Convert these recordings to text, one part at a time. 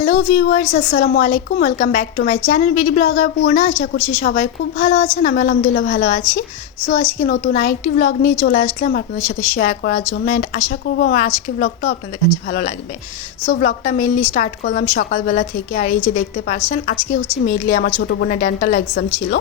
Hello viewers, আসসালামু আলাইকুম। Welcome back to my channel BD blogger Purna. আশা করছি সবাই খুব ভালো আছেন। আমি আলহামদুলিল্লাহ ভালো আছি। সো আজকে নতুন আরেকটি ব্লগ নিয়ে চলে আসলাম আপনাদের সাথে শেয়ার করার জন্য। অ্যান্ড আশা করবো আমার আজকের ব্লগটাও আপনাদের কাছে ভালো লাগবে। সো ব্লগটা মেনলি স্টার্ট করলাম সকালবেলা থেকে। আর এই যে দেখতে পাচ্ছেন, আজকে হচ্ছে মেনলি আমার ছোটো বোনের ডেন্টাল এক্সাম ছিল।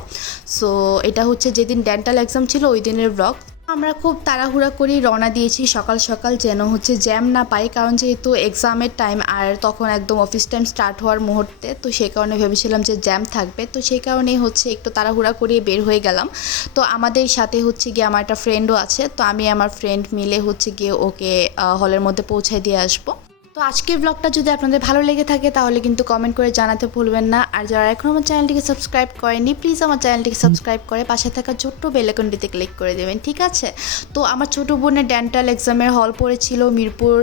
সো এটা হচ্ছে যেদিন ডেন্টাল এক্সাম ছিল ওই দিনের ব্লগ। আমরা খুব তাড়াহুড়া করে রওনা দিয়েছি সকাল সকাল, যেন হচ্ছে জ্যাম না পাই, কারণ যেহেতু এক্সামের টাইম আর তখন একদম অফিস টাইম স্টার্ট হওয়ার মুহূর্তে, তো সেই কারণে ভেবেছিলাম যে জ্যাম থাকবে, তো সেই কারণেই হচ্ছে একটু তাড়াহুড়া করে বের হয়ে গেলাম। তো আমাদের সাথে হচ্ছে গিয়ে আমার একটা ফ্রেন্ডও আছে, তো আমি আমার ফ্রেন্ড মিলে হচ্ছে গিয়ে ওকে হলের মধ্যে পৌঁছায় দিয়ে আসবো। তো আজকের ব্লগটা যদি আপনাদের ভালো লেগে থাকে তাহলে কিন্তু কমেন্ট করে জানাতে ভুলবেন না। আর যারা এখনও আমার চ্যানেলটিকে সাবস্ক্রাইব করেনি, প্লিজ আমার চ্যানেলটিকে সাবস্ক্রাইব করে পাশে থাকা ছোট্ট বেল আইকনটিতে ক্লিক করে দেবেন, ঠিক আছে? তো আমার ছোটো বোনের ডেন্টাল এক্সামের হল পড়েছিল মিরপুর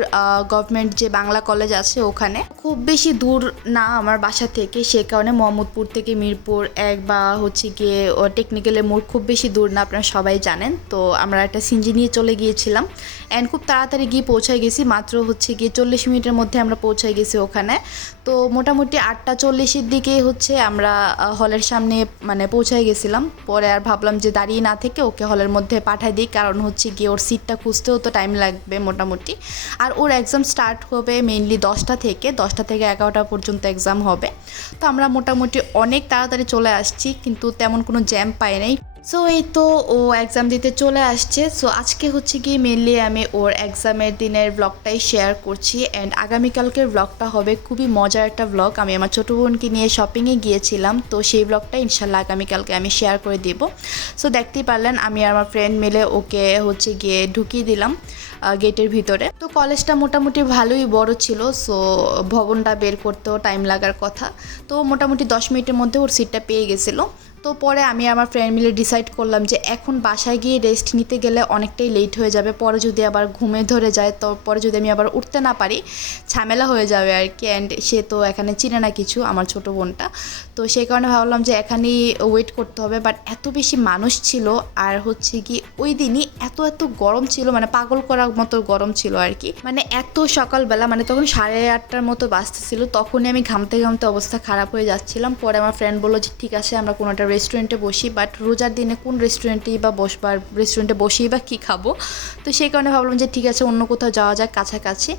গভর্নমেন্ট যে বাংলা কলেজ আছে ওখানে। খুব বেশি দূর না আমার বাসা থেকে, সে কারণে মোহাম্মদপুর থেকে মিরপুর এক বা হচ্ছে গিয়ে টেকনিক্যালের মোড় খুব বেশি দূর না, আপনারা সবাই জানেন। তো আমরা একটা সিনজি নিয়ে চলে গিয়েছিলাম অ্যান্ড খুব তাড়াতাড়ি গিয়ে পৌঁছায় গেছি, মাত্র হচ্ছে গিয়ে 40 মিনিটের মধ্যে আমরা পৌঁছায় গেছি ওখানে। তো মোটামুটি 8:40-এর দিকে হচ্ছে আমরা হলের সামনে মানে পৌঁছায় গেছিলাম। পরে আর ভাবলাম যে দাঁড়িয়ে না থেকে ওকে হলের মধ্যে পাঠাই দিই, কারণ হচ্ছে গিয়ে ওর সিটটা খুঁজতেও তো টাইম লাগবে মোটামুটি। আর ওর এক্সাম স্টার্ট হবে মেইনলি 10টা থেকে 11টা পর্যন্ত এক্সাম হবে। তো আমরা মোটামুটি অনেক তাড়াতাড়ি চলে আসছি, কিন্তু তেমন কোনো জ্যাম পাই নাই। সো এই তো ও এক্সাম দিতে চলে আসছে। সো আজকে হচ্ছে কি মেনলি আমি ওর এক্সামের দিনের ব্লগটাই শেয়ার করছি। অ্যান্ড আগামীকালকের ব্লগটা হবে খুবই মজার একটা ব্লগ। আমি আমার ছোটো বোনকে নিয়ে শপিংয়ে গিয়েছিলাম, তো সেই ব্লগটা ইনশাল্লাহ আগামীকালকে আমি শেয়ার করে দিব। সো দেখতেই পারলেন আমি আর আমার ফ্রেন্ড মিলে ওকে হচ্ছে গিয়ে ঢুকিয়ে দিলাম গেটের ভিতরে। তো কলেজটা মোটামুটি ভালোই বড় ছিল, সো ভবনটা বের করতেও টাইম লাগার কথা। তো মোটামুটি 10 মিনিটের মধ্যে ওর সিটটা পেয়ে গেছিলো। তো পরে আমি আমার ফ্রেন্ড মিলে ডিসাইড করলাম যে এখন বাসায় গিয়ে রেস্ট নিতে গেলে অনেকটাই লেট হয়ে যাবে, পরে যদি আবার ঘুমে ধরে যায়, তো পরে যদি আমি আবার উঠতে না পারি ঝামেলা হয়ে যাবে আর কি। অ্যান্ড সে তো এখানে চিনে না কিছু, আমার ছোটো বোনটা। তো সেই কারণে ভাবলাম যে এখানেই ওয়েট করতে হবে। বাট এত বেশি মানুষ ছিল, আর হচ্ছে কি ওই দিনই এত গরম ছিল, মানে পাগল করার মতো গরম ছিল আর কি। মানে এত সকালবেলা, মানে তখন 8:30 মতো বাজতেছিল, তখনই আমি ঘামতে ঘামতে অবস্থা খারাপ হয়ে যাচ্ছিলাম। পরে আমার ফ্রেন্ড বললো যে ঠিক আছে আমরা কোনোটা রেস্টুরেন্টে বসি, বাট রোজার দিনে কোন রেস্টুরেন্টেই বা বসবার, রেস্টুরেন্টে বসেই বা কী খাবো। তো সেই কারণে ভাবলাম যে ঠিক আছে অন্য কোথাও যাওয়া যাক কাছাকাছি।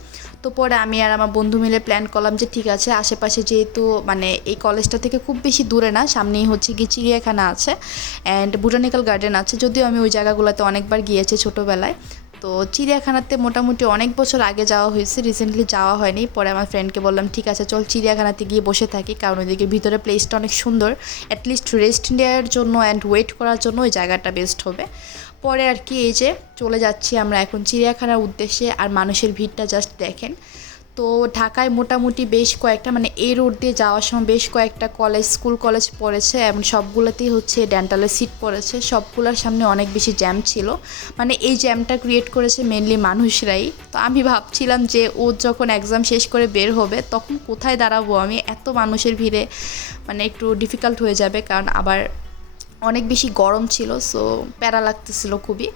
তো পরে আমি আর আমার বন্ধু মিলে প্ল্যান করলাম যে ঠিক আছে আশেপাশে যেহেতু মানে এই কলেজটা থেকে খুব বেশি দূরে না, সামনেই হচ্ছে কি চিড়িয়াখানা আছে অ্যান্ড বোটানিক্যাল গার্ডেন আছে, যদিও আমি ওই জায়গাগুলোতে অনেকবার গিয়েছি ছোটোবেলায়। তো চিড়িয়াখানাতে মোটামুটি অনেক বছর আগে যাওয়া হয়েছে, রিসেন্টলি যাওয়া হয়নি। পরে আমার ফ্রেন্ডকে বললাম ঠিক আছে চল চিড়িয়াখানাতে গিয়ে বসে থাকি, কারণ ওইদিকে ভিতরে প্লেসটা অনেক সুন্দর, অ্যাটলিস্ট রেস্ট নেওয়ার জন্য অ্যান্ড ওয়েট করার জন্য ওই জায়গাটা বেস্ট হবে। পরে আর কি এই যে চলে যাচ্ছি আমরা এখন চিড়িয়াখানার উদ্দেশ্যে। আর মানুষের ভিড়টা জাস্ট দেখেন। তো ঢাকায় মোটামুটি বেশ কয়েকটা, মানে এই রোড দিয়ে যাওয়ার সময় বেশ কয়েকটা কলেজ, স্কুল কলেজ পড়েছে এবং সবগুলোতেই হচ্ছে ডেন্টালের সিট পড়েছে। সবগুলোর সামনে অনেক বেশি জ্যাম ছিল, মানে এই জ্যামটা ক্রিয়েট করেছে মেনলি মানুষরাই। তো আমি ভাবছিলাম যে ও যখন এক্সাম শেষ করে বের হবে তখন কোথায় দাঁড়াবো আমি, এত মানুষের ভিড়ে মানে একটু ডিফিকাল্ট হয়ে যাবে, কারণ আবার অনেক বেশি গরম ছিল। সো প্যারা লাগতেছিল খুবই।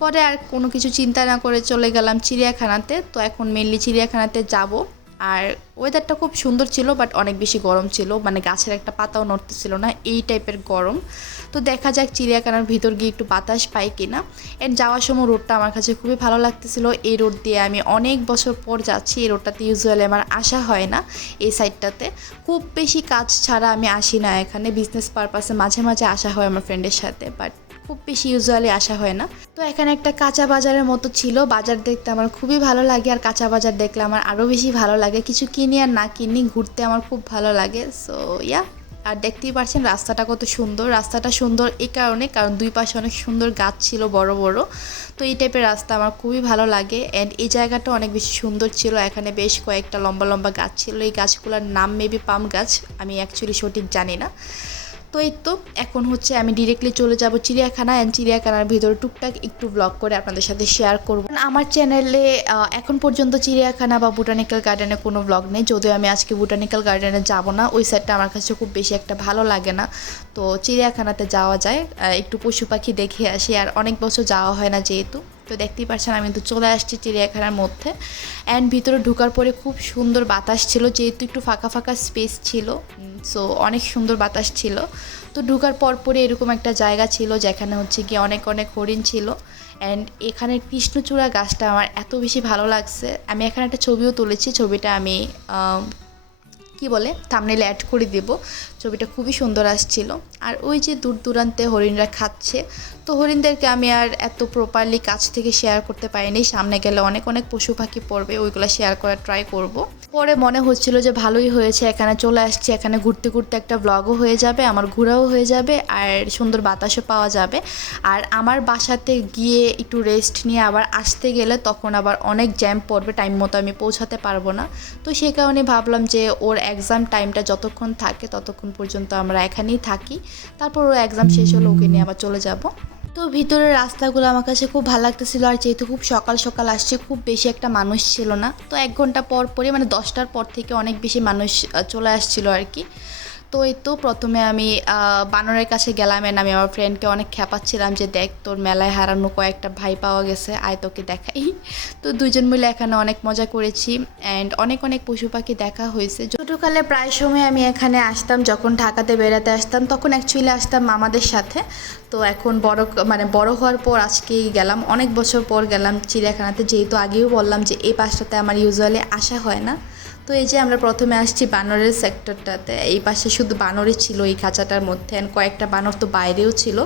পরে আর কোনো কিছু চিন্তা না করে চলে গেলাম চিড়িয়াখানাতে। তো এখন মেনলি চিড়িয়াখানাতে যাব। আর ওয়েদারটা খুব সুন্দর ছিল, বাট অনেক বেশি গরম ছিল, মানে গাছের একটা পাতাও নড়তেছিল না, এই টাইপের গরম। তো দেখা যাক চিড়িয়াখানার ভিতর গিয়ে একটু বাতাস পাই কিনা। এর যাওয়ার সময় রোডটা আমার কাছে খুবই ভালো লাগতেছিল। এই রোড দিয়ে আমি অনেক বছর পর যাচ্ছি, এই রোডটাতে ইউজুয়ালি আমার আসা হয় না। এই সাইডটাতে খুব বেশি কাজ ছাড়া আমি আসি না, এখানে বিজনেস পারপাসে মাঝে মাঝে আসা হয় আমার ফ্রেন্ডের সাথে, বাট খুব বেশি ইউজুয়ালি আসা হয় না। তো এখানে একটা কাঁচা বাজারের মতো ছিল, বাজার দেখতে আমার খুবই ভালো লাগে, আর কাঁচা বাজার দেখলে আমার আরও বেশি ভালো লাগে। কিছু কিনি আর না কিনি, ঘুরতে আমার খুব ভালো লাগে। সো ইয়া, আর দেখতেই পাচ্ছেন রাস্তাটা কত সুন্দর। রাস্তাটা সুন্দর এই কারণে, কারণ দুই পাশে অনেক সুন্দর গাছ ছিল বড় বড়। তো এই টাইপের রাস্তা আমার খুবই ভালো লাগে। অ্যান্ড এই জায়গাটা অনেক বেশি সুন্দর ছিল, এখানে বেশ কয়েকটা লম্বা লম্বা গাছ ছিল। এই গাছগুলোর নাম মেবি পাম গাছ, আমি অ্যাকচুয়ালি সঠিক জানি না। তো এই তো এখন হচ্ছে আমি ডিরেক্টলি চলে যাব চিড়িয়াখানা, অ্যান্ড চিড়িয়াখানার ভিতরে টুকটাক একটু ব্লগ করে আপনাদের সাথে শেয়ার করব। আমার চ্যানেলে এখন পর্যন্ত চিড়িয়াখানা বা বোটানিক্যাল গার্ডেনে কোনো ব্লগ নেই, যদিও আমি আজকে বোটানিক্যাল গার্ডেনে যাব না, ওই সাইডটা আমার কাছে খুব বেশি একটা ভালো লাগে না। তো চিড়িয়াখানাতে যাওয়া যায়, একটু পশু পাখি দেখে আসি, আর অনেক বছর যাওয়া হয় না যেহেতু। তো দেখতেই পাচ্ছেন আমি কিন্তু চলে আসছি চিড়িয়াখানার মধ্যে। অ্যান্ড ভিতরে ঢোকার পরে খুব সুন্দর বাতাস ছিল, যেহেতু একটু ফাঁকা ফাঁকা স্পেস ছিল, সো অনেক সুন্দর বাতাস ছিল। তো ঢোকার পরে এরকম একটা জায়গা ছিল যেখানে হচ্ছে গিয়ে অনেক অনেক হরিণ ছিল। অ্যান্ড এখানে কৃষ্ণচূড়া গাছটা আমার এত বেশি ভালো লাগছে, আমি এখানে একটা ছবিও তুলেছি, ছবিটা আমি কি বলে থাম্বনেইলে অ্যাড করে দেব। ছবিটা খুবই সুন্দর আসছিল। আর ওই যে দূর দূরান্তে হরিণরা খাচ্ছে, তো হরিণদেরকে আমি আর এত প্রপারলি কাছ থেকে শেয়ার করতে পারিনি, সামনে গেলে অনেক অনেক পশু পাখি পড়বে, ওইগুলো শেয়ার করার ট্রাই করব। পরে মনে হচ্ছিল যে ভালোই হয়েছে এখানে চলে আসছি, এখানে ঘুরতে ঘুরতে একটা ব্লগও হয়ে যাবে, আমার ঘোরাও হয়ে যাবে, আর সুন্দর বাতাসও পাওয়া যাবে। আর আমার বাসাতে গিয়ে একটু রেস্ট নিয়ে আবার আসতে গেলে তখন আবার অনেক জ্যাম পড়বে, টাইম মতো আমি পৌঁছাতে পারবো না। তো সেই কারণে ভাবলাম যে ওর এক্সাম টাইমটা যতক্ষণ থাকে ততক্ষণ পর্যন্ত আমরা এখানেই থাকি, তারপর ওর এক্সাম শেষ হলে ওকে নিয়ে আবার চলে যাব। তো ভিতরের রাস্তাগুলো আমার কাছে খুব ভালো লাগতেছিল, আর যেহেতু খুব সকাল সকাল আসছে, খুব বেশি একটা মানুষ ছিল না। তো 1 ঘন্টা পর পরে মানে 10টার পর থেকে অনেক বেশি মানুষ চলে আসছিল আর কি। তো এই তো প্রথমে আমি বানরের কাছে গেলাম, এন্ড আমি আমার ফ্রেন্ডকে অনেক খেপাচ্ছিলাম যে দেখ তোর মেলায় হারানো কয়েকটা ভাই পাওয়া গেছে, আয় তোকে দেখাই। তো দুজন মিলে এখানে অনেক মজা করেছি, অ্যান্ড অনেক অনেক পশু পাখি দেখা হয়েছে। ছোটোকালে প্রায় সময় আমি এখানে আসতাম, যখন ঢাকাতে বেড়াতে আসতাম তখন অ্যাকচুয়ালি আসতাম মামাদের সাথে। তো এখন বড় হওয়ার পর আজকেই গেলাম, অনেক বছর পর গেলাম চিড়িয়াখানাতে, যেহেতু আগেও বললাম যে এই পাশটাতে আমার ইউজুয়ালি আসা হয় না। তো এই যে আমরা প্রথমে আসছি বানরের সেক্টরটাতে, এই পাশে শুধু বানরই ছিল এই খাঁচাটার মধ্যে, অ্যান্ড কয়েকটা বানর তো বাইরেও ছিল।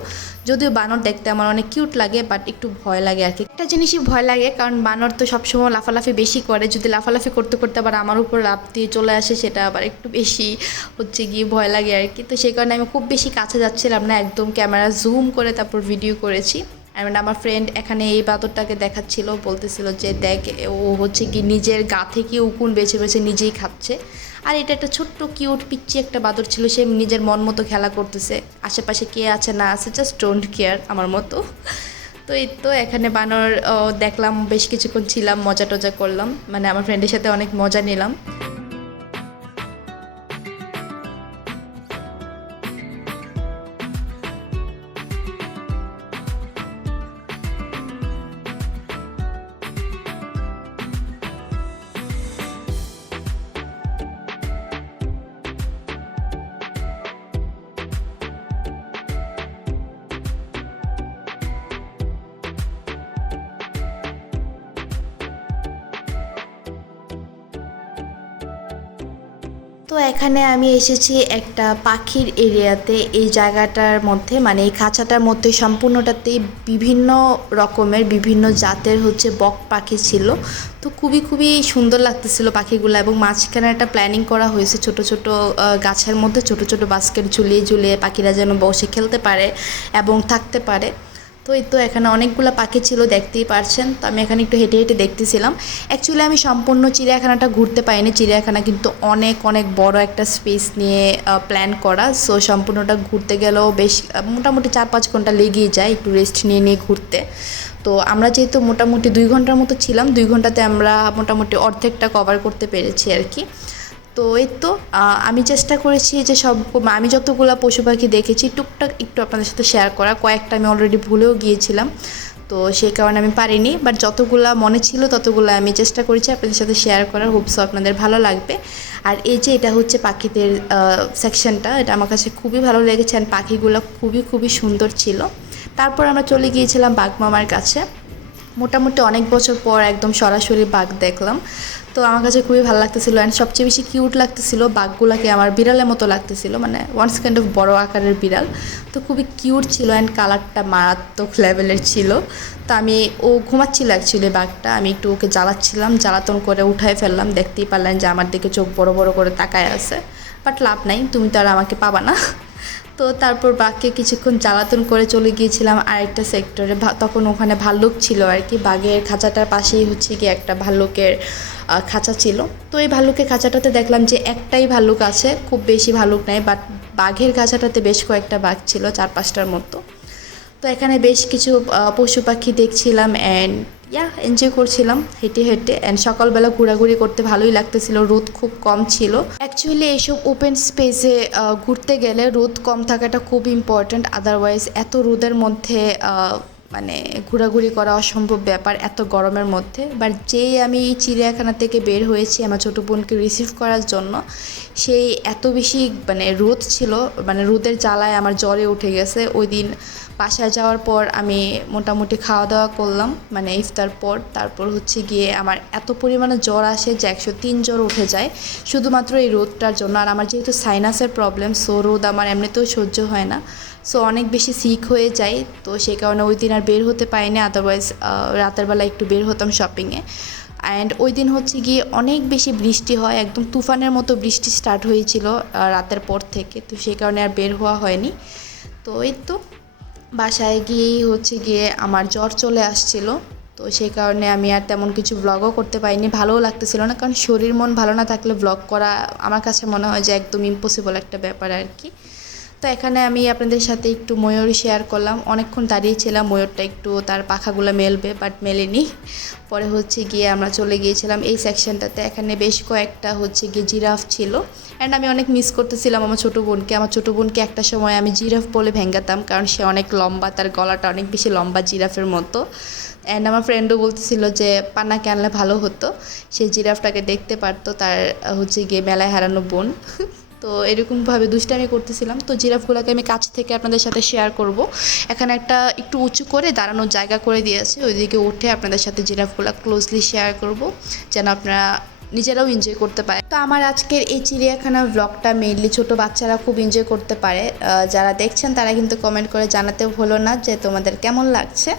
যদিও বানর দেখতে আমার অনেক কিউট লাগে, বাট একটু ভয় লাগে আর কি। একটা জিনিসই ভয় লাগে, কারণ বানর তো সবসময় লাফালাফি বেশি করে, যদি লাফালাফি করতে করতে আবার আমার উপর লাফ দিয়ে চলে আসে সেটা আবার একটু বেশি হচ্ছে গিয়ে ভয় লাগে আর কি। তো সেই কারণে আমি খুব বেশি কাছে যাচ্ছিলাম না, একদম ক্যামেরা জুম করে তারপর ভিডিও করেছি। অ্যান্ড আমার ফ্রেন্ড এখানে এই বাদরটাকে দেখাচ্ছিল, বলতেছিল যে দেখ ও হচ্ছে কি নিজের গা থেকে উকুন বেছে বেছে নিজেই খাচ্ছে। আর এটা একটা ছোট্ট কিউট পিচ্চি একটা বাদর ছিল, সে নিজের মন মতো খেলা করতেছে, আশেপাশে কে আছে না আছে জাস্ট ডোন্ট কেয়ার আমার মতো। তো এই তো এখানে বানর দেখলাম, বেশ কিছুক্ষণ ছিলাম, মজা টজা করলাম, মানে আমার ফ্রেন্ডের সাথে অনেক মজা নিলাম। তো এখানে আমি এসেছি একটা পাখির এরিয়াতে, এই জায়গাটার মধ্যে মানে এই খাঁচাটার মধ্যে সম্পূর্ণটাতেই বিভিন্ন রকমের বিভিন্ন জাতের হচ্ছে বক পাখি ছিল। তো খুবই খুবই সুন্দর লাগতেছিল পাখিগুলো, এবং মাঝখানে একটা প্ল্যানিং করা হয়েছে ছোট ছোট গাছের মধ্যে ছোট ছোট বাস্কেট ঝুলিয়ে ঝুলিয়ে পাখিরা যেন বসে খেলতে পারে এবং থাকতে পারে। তো এই তো এখানে অনেকগুলো পাখি ছিল, দেখতেই পারছেন। তো আমি এখানে একটু হেঁটে হেঁটে দেখতেছিলাম। অ্যাকচুয়ালি আমি সম্পূর্ণ চিড়িয়াখানাটা ঘুরতে পাইনি, চিড়িয়াখানা কিন্তু অনেক অনেক বড় একটা স্পেস নিয়ে প্ল্যান করা, সো সম্পূর্ণটা ঘুরতে গেলেও বেশ মোটামুটি 4-5 ঘন্টা লেগেই যায় একটু রেস্ট নিয়ে নিয়ে ঘুরতে। তো আমরা যেহেতু মোটামুটি 2 ঘন্টার মতো ছিলাম, 2 ঘন্টাতে আমরা মোটামুটি অর্ধেকটা কভার করতে পেরেছি আর কি। তো এই তো আমি চেষ্টা করেছি যে আমি যতগুলো পশু পাখি দেখেছি টুকটাক একটু আপনাদের সাথে শেয়ার করা, কয়েকটা আমি অলরেডি ভুলেও গিয়েছিলাম, তো সেই কারণে আমি পারিনি, বাট যতগুলা মনে ছিল ততগুলো আমি চেষ্টা করেছি আপনাদের সাথে শেয়ার করার, হোপসো আপনাদের ভালো লাগবে। আর এই যে এটা হচ্ছে পাখিদের সেকশনটা, এটা আমার কাছে খুবই ভালো লেগেছে, আর পাখিগুলো খুবই খুবই সুন্দর ছিল। তারপর আমরা চলে গিয়েছিলাম বাঘ মামার কাছে, মোটামুটি অনেক বছর পর একদম সরাসরি বাঘ দেখলাম। তো আমার কাছে খুবই ভালো লাগতেছিল, অ্যান্ড সবচেয়ে বেশি কিউট লাগতেছিল বাঘগুলোকে, আমার বিড়ালের মতো লাগতেছিল, মানে ওয়ান্স কাইন্ড অফ বড় আকারের বিড়াল। তো খুবই কিউট ছিল, অ্যান্ড কালারটা মারাত্মক লেভেলের ছিল। তো ও ঘুমাচ্ছিল অ্যাকচুয়ালি বাঘটা, আমি একটু ওকে জ্বালাচ্ছিলাম, জ্বালাতন করে উঠাই ফেললাম, দেখতেই পারলেন যে আমার দিকে চোখ বড় বড় করে তাকায় আছে, বাট লাভ নাই, তুমি তো আর আমাকে পাবা না। তো তারপর বাঘকে কিছুক্ষণ জ্বালাতন করে চলে গিয়েছিলাম আরেকটা সেক্টরে, তখন ওখানে ভাল্লুক ছিল আর কি, বাঘের খাঁচাটার পাশেই হচ্ছে কি একটা ভাল্লুকের খাঁচা ছিল। তো এই ভাল্লুকের খাঁচাটাতে দেখলাম যে একটাই ভাল্লুক আছে, খুব বেশি ভাল্লুক নাই, বাট বাঘের খাঁচাটাতে বেশ কয়েকটা বাঘ ছিল, 4-5টার মতো। তো এখানে বেশ কিছু পশু পাখি দেখছিলাম, অ্যান্ড এনজয় করছিলাম হেঁটে হেঁটে, অ্যান্ড সকালবেলা ঘোরাঘুরি করতে ভালোই লাগতেছিল, রোদ খুব কম ছিল। অ্যাকচুয়ালি এইসব ওপেন স্পেসে ঘুরতে গেলে রোদ কম থাকাটা খুব ইম্পর্ট্যান্ট, আদারওয়াইজ এত রোদের মধ্যে মানে ঘোরাঘুরি করা অসম্ভব ব্যাপার এত গরমের মধ্যে। বাট যেই আমি চিড়িয়াখানা থেকে বের হয়েছি আমার ছোটো বোনকে রিসিভ করার জন্য, সেই এত বেশি মানে রোদ ছিল, মানে রোদের জ্বালায় আমার জ্বরে উঠে গেছে। ওই দিন বাসায় যাওয়ার পর আমি মোটামুটি খাওয়া দাওয়া করলাম মানে ইফতার পর, তারপর হচ্ছে গিয়ে আমার এত পরিমাণে জ্বর আসে যে 103 জ্বর উঠে যায় শুধুমাত্র এই রোদটার জন্য। আর আমার যেহেতু সাইনাসের প্রবলেম, সো রোদ আমার এমনিতেও সহ্য হয় না, সো অনেক বেশি সিক হয়ে যায়। তো সেই কারণে ওই দিন আর বের হতে পারিনি, আদারওয়াইজ রাতের বেলা একটু বের হতাম শপিংয়ে। অ্যান্ড ওই দিন হচ্ছে গিয়ে অনেক বেশি বৃষ্টি হয়, একদম তুফানের মতো বৃষ্টি স্টার্ট হয়েছিল রাতের পর থেকে, তো সেই কারণে আর বের হওয়া হয়নি। তো এই তো বাসায় গিয়েই হচ্ছে গিয়ে আমার জ্বর চলে আসছিল, তো সেই কারণে আমি আর তেমন কিছু ব্লগও করতে পারিনি, ভালোও লাগতেছিল না, কারণ শরীর মন ভালো না থাকলে ব্লগ করা আমার কাছে মনে হয় যে একদম ইম্পসিবল একটা ব্যাপার আর কি। তো এখানে আমি আপনাদের সাথে একটু ময়ূর শেয়ার করলাম, অনেকক্ষণ দাঁড়িয়েছিলাম ময়ূরটা একটু তার পাখাগুলো মেলবে, বাট মেলেনি। পরে হচ্ছে গিয়ে আমরা চলে গিয়েছিলাম এই সেকশনটাতে, এখানে বেশ কয়েকটা হচ্ছে গিয়ে জিরাফ ছিল। অ্যান্ড আমি অনেক মিস করতেছিলাম আমার ছোটো বোনকে একটা সময় আমি জিরাফ বলে ভেঙ্গাতাম, কারণ সে অনেক লম্বা, তার গলাটা অনেক বেশি লম্বা জিরাফের মতো। অ্যান্ড আমার ফ্রেন্ডও বলতেছিল যে পান্নাকে আনলে ভালো হতো, সে জিরাফটাকে দেখতে পারতো তার হচ্ছে গিয়ে মেলায় হারানো বোন। তো এরকমভাবে দুষ্টামি করতেছিলাম। তো জিরাফগুলোকে আমি কাছ থেকে আপনাদের সাথে শেয়ার করব। এখানে একটা একটু উঁচু করে দাঁড়ানোর জায়গা করে দিয়েছে, ওইদিকে উঠে আপনাদের সাথে জিরাফগুলো ক্লোজলি শেয়ার করব, যেন আপনারা নিজেরাও এনজয় করতে পারে। তো আমার আজকের এই চিড়িয়াখানার ব্লগটা মেইনলি ছোটো বাচ্চারা খুব এনজয় করতে পারে, যারা দেখছেন তারা কিন্তু কমেন্ট করে জানাতে ভুলো না যে তোমাদের কেমন লাগছে।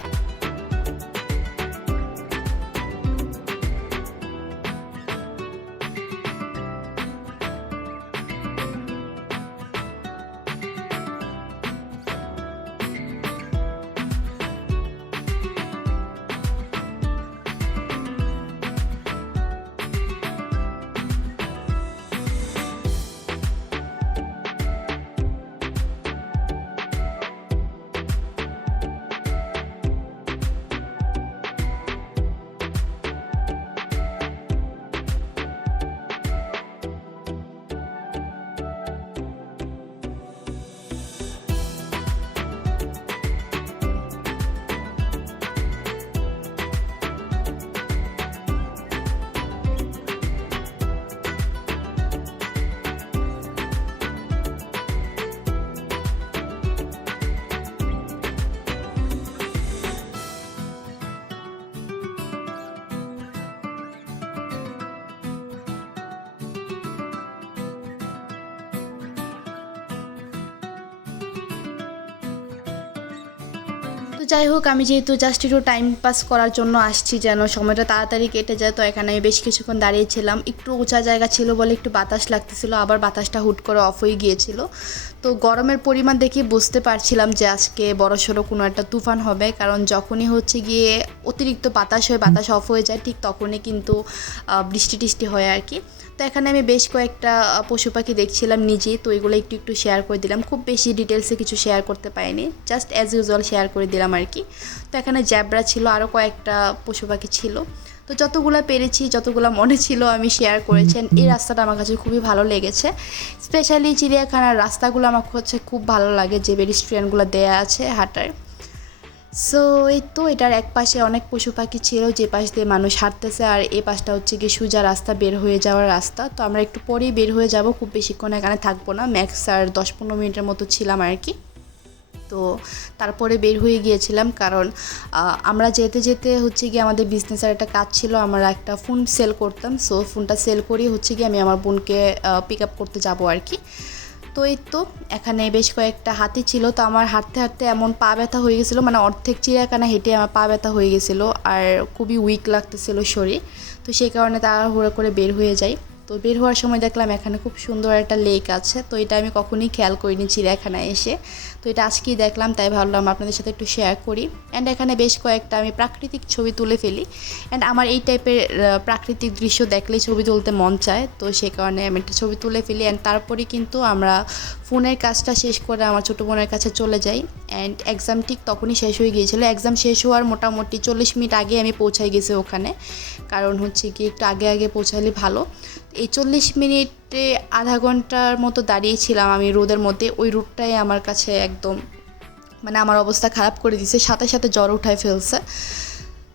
তো যাই হোক, আমি যেহেতু জাস্ট একটু টাইম পাস করার জন্য আসছি যেন সময়টা তাড়াতাড়ি কেটে যায়, তো এখানে আমি বেশ কিছুক্ষণ দাঁড়িয়েছিলাম। একটু উঁচা জায়গা ছিল বলে একটু বাতাস লাগতেছিল, আবার বাতাসটা হুট করে অফ হয়ে গিয়েছিল। তো গরমের পরিমাণ দেখে বুঝতে পারছিলাম যে আজকে বড়সড় কোনো একটা তুফান হবে, কারণ যখনই হচ্ছে গিয়ে অতিরিক্ত বাতাস হয়, বাতাস অফ হয়ে যায়, ঠিক তখনই কিন্তু বৃষ্টি টিষ্টি হয় আর কি। তো এখানে আমি বেশ কয়েকটা পশু পাখি দেখছিলাম নিজেই, তো এগুলো একটু একটু শেয়ার করে দিলাম, খুব বেশি ডিটেলসে কিছু শেয়ার করতে পারিনি, জাস্ট অ্যাজ ইউজুয়াল শেয়ার করে দিলাম আর কি। তো এখানে জ্যাবরা ছিল, আরও কয়েকটা পশু পাখি ছিল, তো যতগুলো পেরেছি যতগুলো মনে ছিল আমি শেয়ার করেছি। এই রাস্তাটা আমার কাছে খুবই ভালো লেগেছে, স্পেশালি চিড়িয়াখানার রাস্তাগুলো আমার হচ্ছে খুব ভালো লাগে, যে পেডিস্ট্রিয়ানগুলো দেয়া আছে হাঁটার। সো এই তো এটার এক পাশে অনেক পশু পাখি ছিল, যে পাশ দিয়ে মানুষ হাঁটতেছে, আর এই পাশটা হচ্ছে গিয়ে সোজা রাস্তা, বের হয়ে যাওয়ার রাস্তা। তো আমরা একটু পরেই বের হয়ে যাব, খুব বেশিক্ষণ এখানে থাকবো না, ম্যাক্স আর 10-15 মিনিটের মতো ছিলাম আর কি। তো তারপরে বের হয়ে গিয়েছিলাম, কারণ আমরা যেতে যেতে হচ্ছে গিয়ে আমাদের বিজনেসের একটা কাজ ছিল, আমরা একটা ফোন সেল করতাম, সো ফোনটা সেল করেই হচ্ছে গিয়ে আমি আমার বোনকে পিক আপ করতে যাবো আর কি। তো এই তো এখানে বেশ কয়েকটা হাতি ছিল, তো আমার হাঁটতে হাঁটতে এমন পা ব্যথা হয়ে গেছিলো, মানে অর্ধেক চিড়িয়াখানা হেঁটে আমার পা ব্যথা হয়ে গেছিলো, আর খুবই উইক লাগতেছিল শরীর। তো সেই কারণে তাড়াহুড়ো করে বের হয়ে যাই। তো বের হওয়ার সময় দেখলাম এখানে খুব সুন্দর একটা লেক আছে, তো এটা আমি কখনোই খেয়াল করিনি চিড়িয়াখানায় এসে, তো এটা আজকেই দেখলাম, তাই ভাবলাম আপনাদের সাথে একটু শেয়ার করি। অ্যান্ড এখানে বেশ কয়েকটা আমি প্রাকৃতিক ছবি তুলে ফেলি, অ্যান্ড আমার এই টাইপের প্রাকৃতিক দৃশ্য দেখলেই ছবি তুলতে মন চায়, তো সেই কারণে আমি একটা ছবি তুলে ফেলি। অ্যান্ড তারপরে কিন্তু আমরা ফোনের কাজটা শেষ করে আমার ছোটো বোনের কাছে চলে যাই। অ্যান্ড এক্সাম ঠিক তখনই শেষ হয়ে গিয়েছিলো, এক্সাম শেষ হওয়ার মোটামুটি 40 মিনিট আগে আমি পৌঁছাই গেছি ওখানে, কারণ হচ্ছে কি একটু আগে আগে পৌঁছালে ভালো। এই 40 মিনিটে আধা ঘন্টার মতো দাঁড়িয়েছিলাম আমি রোদের মধ্যে, ওই রোদটাই আমার কাছে একদম মানে আমার অবস্থা খারাপ করে দিয়েছে, সাথে সাথে জ্বর উঠায় ফেলছে।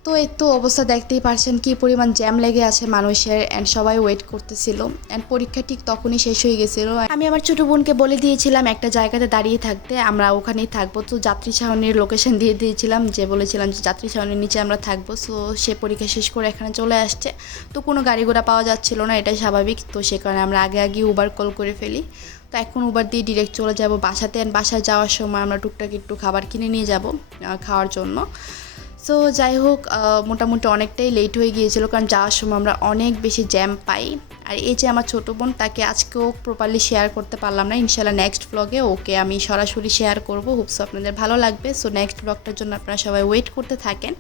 তো এই তো অবস্থা দেখতেই পারছেন কি পরিমাণ জ্যাম লেগে আছে মানুষের, অ্যান্ড সবাই ওয়েট করতেছিল, অ্যান্ড পরীক্ষা ঠিক তখনই শেষ হয়ে গেছিলো। আমি আমার ছোটো বোনকে বলে দিয়েছিলাম একটা জায়গাতে দাঁড়িয়ে থাকতে, আমরা ওখানেই থাকবো। তো যাত্রী ছাউনির লোকেশন দিয়ে দিয়েছিলাম, যে বলেছিলাম যে যাত্রী ছাউনির নিচে আমরা থাকবো। সো সে পরীক্ষা শেষ করে এখানে চলে আসছে। তো কোনো গাড়ি ঘোড়া পাওয়া যাচ্ছিলো না, এটাই স্বাভাবিক। তো সে কারণে আমরা আগে আগে উবার কল করে ফেলি। তো এখন উবার দিয়ে ডিরেক্ট চলে যাব বাসাতে, অ্যান্ড বাসায় যাওয়ার সময় আমরা টুকটাক একটু খাবার কিনে নিয়ে যাব খাওয়ার জন্য। সো যাই হোক, মোটামুটি অনেকটাই লেট হয়ে গিয়েছিল, কারণ যাওয়ার সময় আমরা অনেক বেশি জ্যাম পাই। আর এই যে আমার ছোটো বোন, তাকে আজকেও প্রপারলি শেয়ার করতে পারলাম না। ইনশাল্লাহ নেক্সট ব্লগে ওকে আমি সরাসরি শেয়ার করবো, হোপসো আপনাদের ভালো লাগবে। সো নেক্সট ব্লগটার জন্য আপনারা সবাই ওয়েট করতে থাকেন।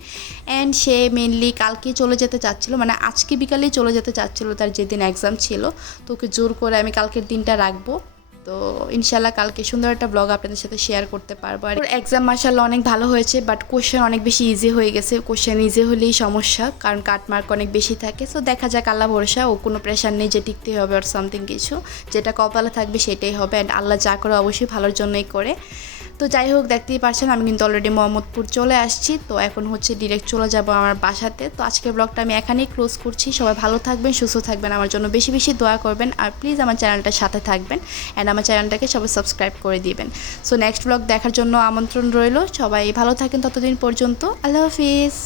অ্যান্ড সে মেনলি কালকেই চলে যেতে চাচ্ছিলো, মানে আজকে বিকালেই চলে যেতে চাচ্ছিলো, তার যেদিন এক্সাম ছিল। তো ওকে জোর করে আমি কালকের দিনটা রাখবো। তো ইনশাল্লাহ কালকে সুন্দর একটা ব্লগ আপনাদের সাথে শেয়ার করতে পারবো। আর এক্সাম মাশাআল্লাহ অনেক ভালো হয়েছে, বাট কোশ্চেন অনেক বেশি ইজি হয়ে গেছে। কোশ্চেন ইজি হলেই সমস্যা, কারণ কাটমার্ক অনেক বেশি থাকে। সো দেখা যাক, আল্লাহ ভরসা, ও কোনো প্রেশার নেই যে টিকতে হবে আর সামথিং কিছু, যেটা কপালে থাকবে সেটাই হবে। অ্যান্ড আল্লাহ যা করে অবশ্যই ভালোর জন্যই করে। তো যাই হোক, দেখতেই পারছেন আমি কিন্তু অলরেডি মোহাম্মদপুর চলে আসছি। তো এখন হচ্ছে ডিরেক্ট চলে যাব আমার বাসাতে। তো আজকের ব্লগটা আমি এখানেই ক্লোজ করছি। সবাই ভালো থাকবেন, সুস্থ থাকবেন, আমার জন্য বেশি বেশি দোয়া করবেন, আর প্লিজ আমার চ্যানেলটার সাথে থাকবেন, অ্যান্ড আমার চ্যানেলটাকে সবাই সাবস্ক্রাইব করে দিবেন। সো নেক্সট ব্লগ দেখার জন্য আমন্ত্রণ রইল। সবাই ভালো থাকেন ততদিন পর্যন্ত। আল্লাহ হাফিজ।